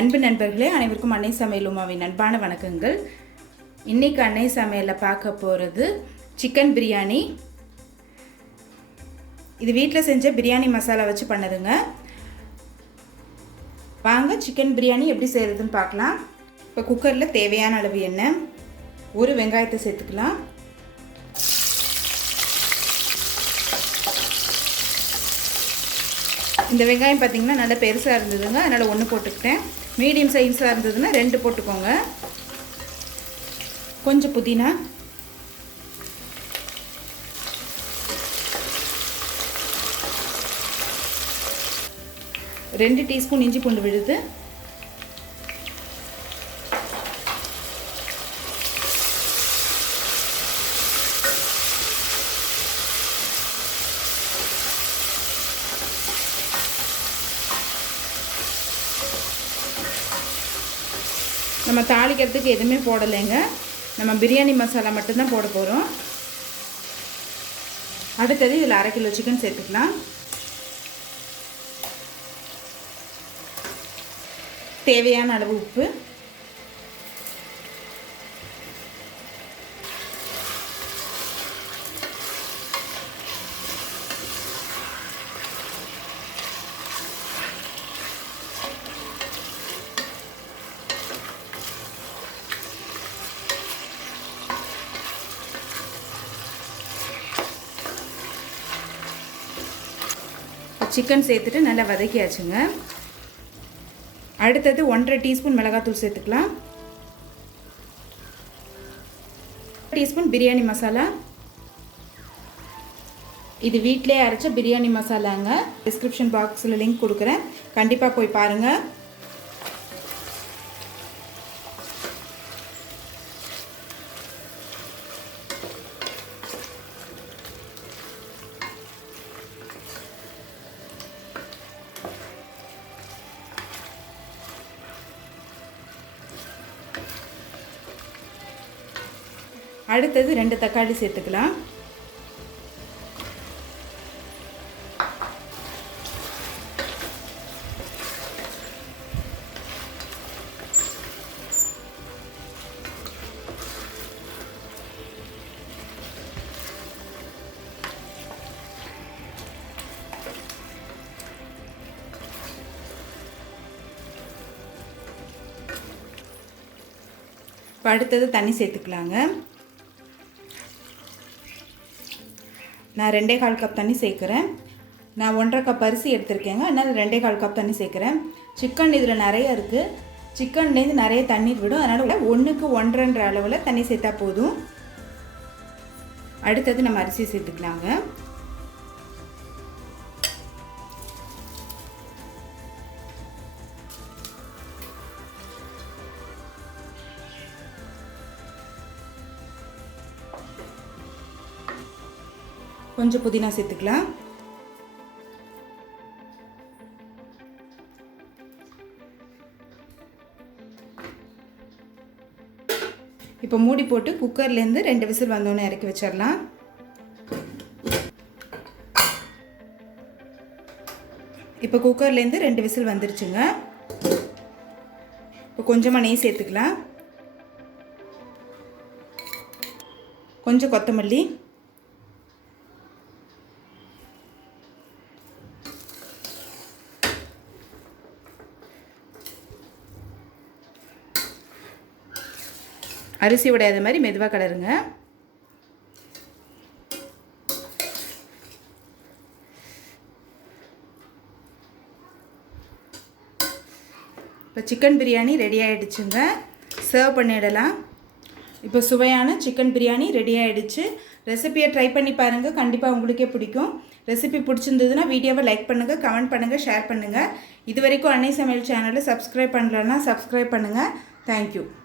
அன்பு நண்பர்களே, அனைவருக்கும் அன்னை சமையல் உமாவின் அன்பான வணக்கங்கள். இன்றைக்கி அன்னை சமையலில் பார்க்க போகிறது சிக்கன் பிரியாணி. இது வீட்டில் செஞ்ச பிரியாணி மசாலா வச்சு பண்ணதுங்க. வாங்க சிக்கன் பிரியாணி எப்படி செய்கிறதுன்னு பார்க்கலாம். இப்போ குக்கரில் தேவையான அளவு எண்ணெய், ஒரு வெங்காயத்தை சேர்த்துக்கலாம். இந்த வெங்காயம் பார்த்திங்கன்னா நல்லா பெருசாக இருந்ததுங்க, அதனால் ஒன்று போட்டுக்கிட்டேன். மீடியம் சைஸாக இருந்ததுன்னா 2 போட்டுக்கோங்க. கொஞ்சம் புதினா, ரெண்டு டீஸ்பூன் இஞ்சி பூண்டு விழுது, நம்ம தாளிக்கிறதுக்கு எதுவுமே போடலைங்க, நம்ம பிரியாணி மசாலா மட்டும்தான் போட போகிறோம். அடுத்தது இதில் 1/2 கிலோ சிக்கன் சேர்த்துக்கலாம். தேவையான அளவு உப்பு, சிக்கன் சேர்த்துட்டு நல்லா வதக்கியாச்சுங்க. அடுத்தது 1/2 டீஸ்பூன் மிளகாத்தூள் சேர்த்துக்கலாம். 1 டீஸ்பூன் பிரியாணி மசாலா. இது வீட்டிலே அரைச்ச பிரியாணி மசாலாங்க. டிஸ்கிரிப்ஷன் பாக்ஸில் லிங்க் கொடுக்குறேன், கண்டிப்பாக போய் பாருங்கள். அடுத்தது 2 தக்காளி சேர்த்துக்கலாம். அடுத்தது தண்ணி சேர்த்துக்கலாங்க. நான் 2.25 கப் தண்ணி சேர்க்குறேன். நான் 1.5 கப் அரிசி எடுத்திருக்கேங்க, அதனால் 2.25 கப் தண்ணி சேர்க்குறேன். சிக்கன் இதில் நிறைய இருக்குது, சிக்கன்லேருந்து நிறைய தண்ணீர் விடும், அதனால் 1க்கு 1.5 அளவில் தண்ணி சேர்த்தா போதும். அடுத்தது நம்ம அரிசி சேர்த்துக்கலாங்க. கொஞ்சம் புதினா சேர்த்துக்கலாம். இப்போ மூடி போட்டு குக்கர்லேருந்து 2 விசில் வந்தோன்னே இறக்கி வச்சிடலாம். இப்போ குக்கர்லேருந்து 2 விசில் வந்துருச்சுங்க. இப்போ கொஞ்சமாக நெய் சேர்த்துக்கலாம். கொஞ்சம் கொத்தமல்லி, அரிசி உடையாத மாதிரி மெதுவாக கலருங்க. இப்போ சிக்கன் பிரியாணி ரெடி ஆகிடுச்சுங்க, சர்வ் பண்ணிடலாம். இப்போ சுவையான சிக்கன் பிரியாணி ரெடி ஆகிடுச்சு. ரெசிபியை ட்ரை பண்ணி பாருங்கள், கண்டிப்பாக உங்களுக்கே பிடிக்கும். ரெசிபி பிடிச்சிருந்ததுன்னா வீடியோவை லைக் பண்ணுங்கள், கமெண்ட் பண்ணுங்கள், ஷேர் பண்ணுங்கள். இது வரைக்கும் அன்னை சமையல் சேனலை சப்ஸ்கிரைப் பண்ணலன்னா சப்ஸ்கிரைப் பண்ணுங்கள். தேங்க்யூ.